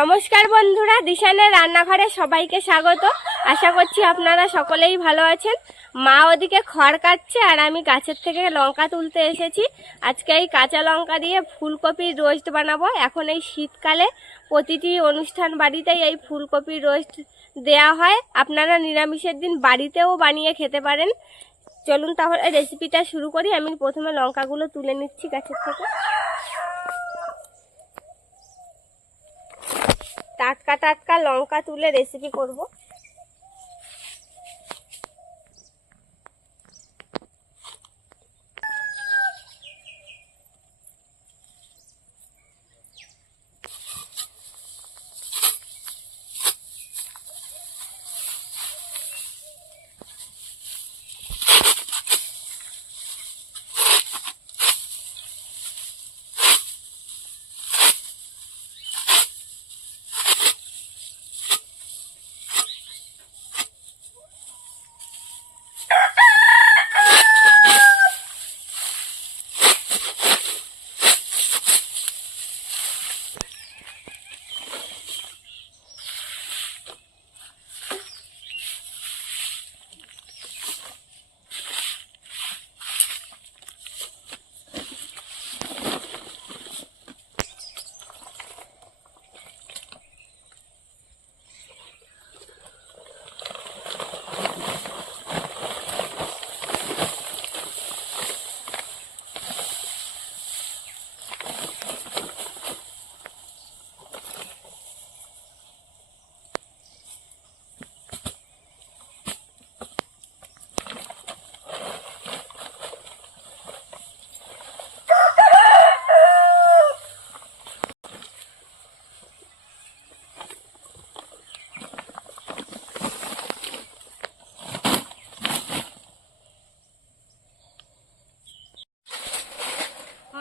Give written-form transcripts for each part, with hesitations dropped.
নমস্কার বন্ধুরা, দিশানের রান্নাঘরে সবাইকে স্বাগত। আশা করছি আপনারা সকলেই ভালো আছেন। মা ওদিকে খড় কাটছে আর আমি গাছের থেকে লঙ্কা তুলতে এসেছি। আজকে এই কাঁচা লঙ্কা দিয়ে ফুলকপির রোস্ট বানাবো। এখন এই শীতকালে প্রতিটি অনুষ্ঠান বাড়িতেই এই ফুলকপির রোস্ট দেয়া হয়। আপনারা নিরামিষের দিন বাড়িতেও বানিয়ে খেতে পারেন। চলুন তাহলে রেসিপিটা শুরু করি। আমি প্রথমে লঙ্কাগুলো তুলে নিচ্ছি গাছের থেকে। টাটকা টাটকা লঙ্কা তুলে রেসিপি করব।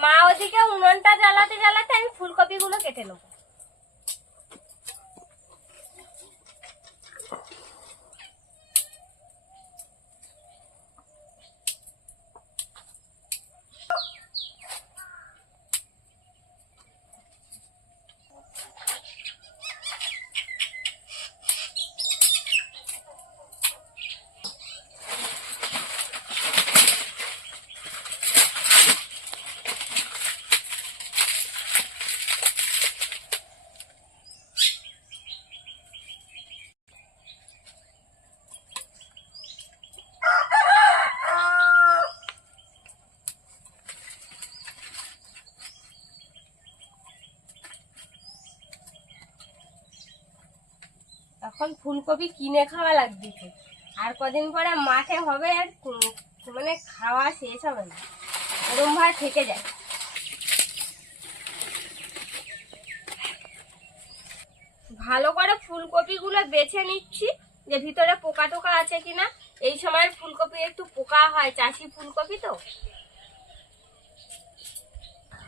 মা ওদিকে উনুনটা জ্বালাতে জ্বালাতে আমি ফুলকপিগুলো কেটে নেব। এখন ফুলকপি কিনে খাওয়া লাগছে, আর কদিন পরে মাঠে হবে আর মানে খাওয়া শেষ হবে না, এরকম ভাবে থেকে যায়। ভালো করে ফুলকপিগুলো বেছে নিচ্ছি যে ভিতরে পোকা টোকা আছে কিনা। এই সময় ফুলকপি একটু পোকা হয়, চাষি ফুলকপি তো।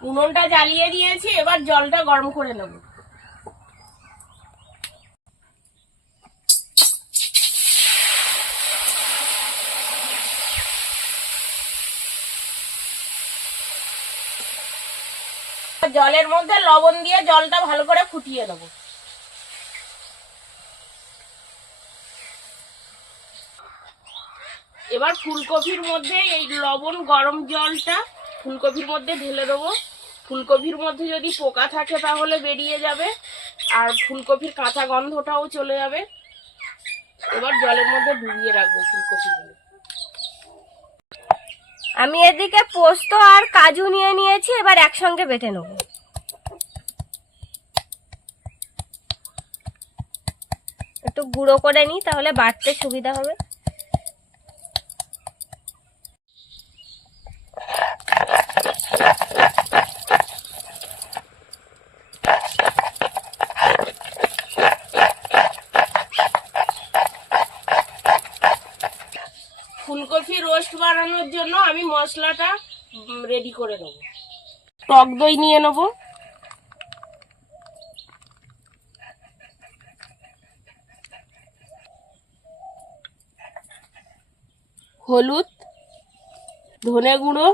উনুনটা জ্বালিয়ে দিয়েছি, এবার জলটা গরম করে নেব। জলের মধ্যে লবণ দিয়ে জলটা ভালো করে ফুটিয়ে নেব। এবার ফুলকপির মধ্যে এই লবণ গরম জলটা ফুলকপির মধ্যে ঢেলে দেবো। ফুলকপির মধ্যে যদি পোকা থাকে তাহলে বেরিয়ে যাবে, আর ফুলকপির কাঁচা গন্ধটাও চলে যাবে। এবার জলের মধ্যে ডুবিয়ে রাখবো ফুলকপিগুলো। আমি এদিকে পোস্ত আর কাজু নিয়ে নিয়েছি, এবার একসঙ্গে বেটে নেব। একটু গুঁড়ো করে নিই, তাহলে বাটতে সুবিধা হবে। ফুলকপি রোস্ট বানানোর জন্য আমি মশলাটা রেডি করে নেব। টক দই নিয়ে নেব, হলুদ, ধনে গুঁড়ো,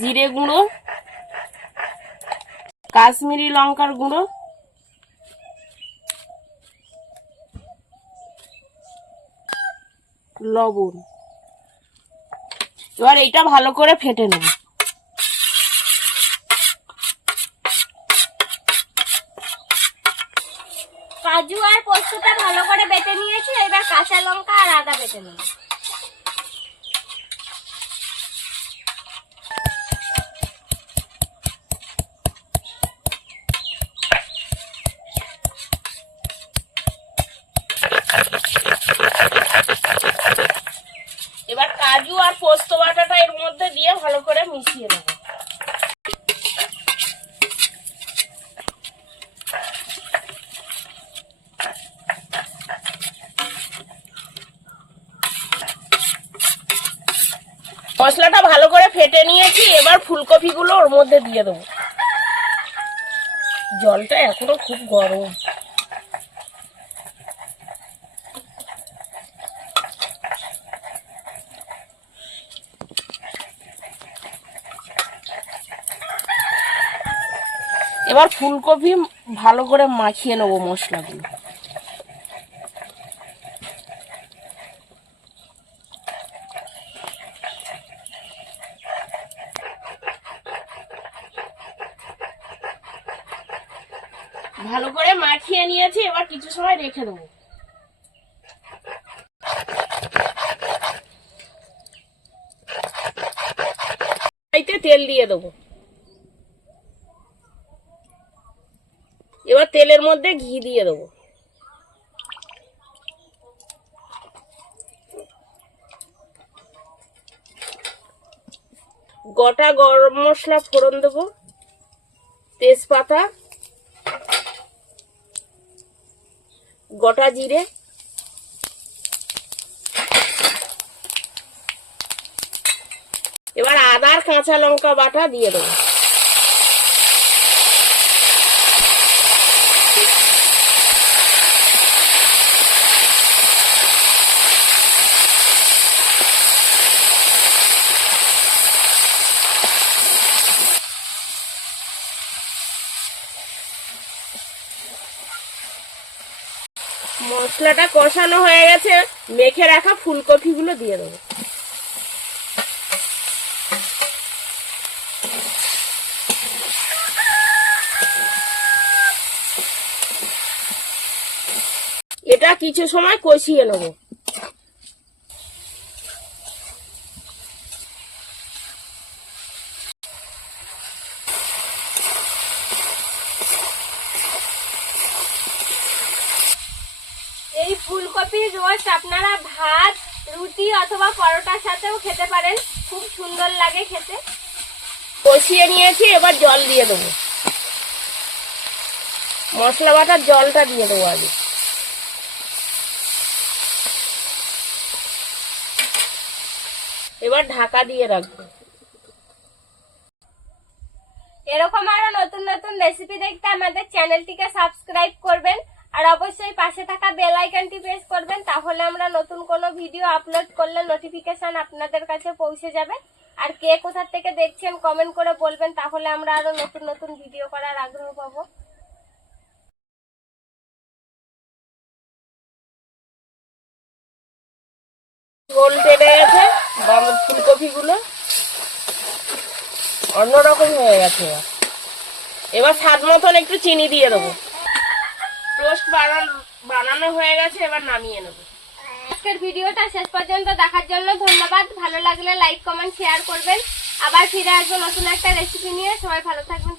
জিরে গুঁড়ো, কাশ্মীরি লঙ্কার গুঁড়ো, লবণ। এবার এইটা ভালো করে ফেটে নেব। কাজু আর পোস্তটা ভালো করে বেটে নিয়েছি, এবার কাঁচা লঙ্কা আর আদা বেটে নেব। এবার কাজু আর পোস্ত বাটাটা এর মধ্যে দিয়ে ভালো করে মিশিয়ে নেব। মশলাটা ভালো করে ফেটে নিয়েছি, এবার ফুলকপিগুলো ওর মধ্যে দিয়ে দেবো। জলটা এখনো খুব গরম। এবার ফুলকপি ভালো করে মাখিয়ে নেবো মশলাগুলো। ভালো করে মাখিয়ে নিয়েছি, এবার কিছু সময় রেখে দেবো। তেল দিয়ে দেবো। এবার তেলের মধ্যে ঘি দিয়ে দেবো। গোটা গরম মশলা ফোড়ন দেবো, তেজপাতা, গোটা জিরে, এবার আদা আর কাঁচা লঙ্কা বাটা দিয়ে দেবো। মশলাটা কষানো হয়ে গেছে, মেখে রাখা ফুলকপিগুলো দিয়ে দেবো। এটা কিছু সময় কষিয়ে নেব। এই ফুলকপির রোস্ট আপনারা ভাত, রুটি অথবা পরোটার সাথেও খেতে পারেন, খুব সুন্দর লাগে খেতে। কষিয়ে নিয়েছি, এবার জল দিয়ে দেবো। মশলা বাটার জলটা দিয়ে দেবো আগে। এবার ঢাকা দিয়ে রাখবো। এরকম আরো নতুন নতুন রেসিপি দেখতে আমাদের চ্যানেলটিকে সাবস্ক্রাইব করবেন আর অবশ্যই পাশে থাকা বেল আইকনটি প্রেস করবেন, তাহলে আমরা নতুন কোনো ভিডিও আপলোড করলে নোটিফিকেশন আপনাদের কাছে পৌঁছে যাবে। আর কে কোথা থেকে দেখছেন কমেন্ট করে বলবেন, তাহলে আমরা আরো নতুন নতুন ভিডিও করার আগ্রহ পাবো। গোল টেনে গেছে, ফুলকপিগুলো অন্যরকম হয়ে গেছে। এবার স্বাদ মতন একটু চিনি দিয়ে দেবো। টোস্ট বানানো হয়ে গেছে, এবার নামিয়ে নেবো। আজকের ভিডিওটা শেষ পর্যন্ত দেখার জন্য ধন্যবাদ। ভালো লাগলে লাইক, কমেন্ট, শেয়ার করবেন। আবার ফিরে আসবো নতুন একটা রেসিপি নিয়ে। সবাই ভালো থাকবেন।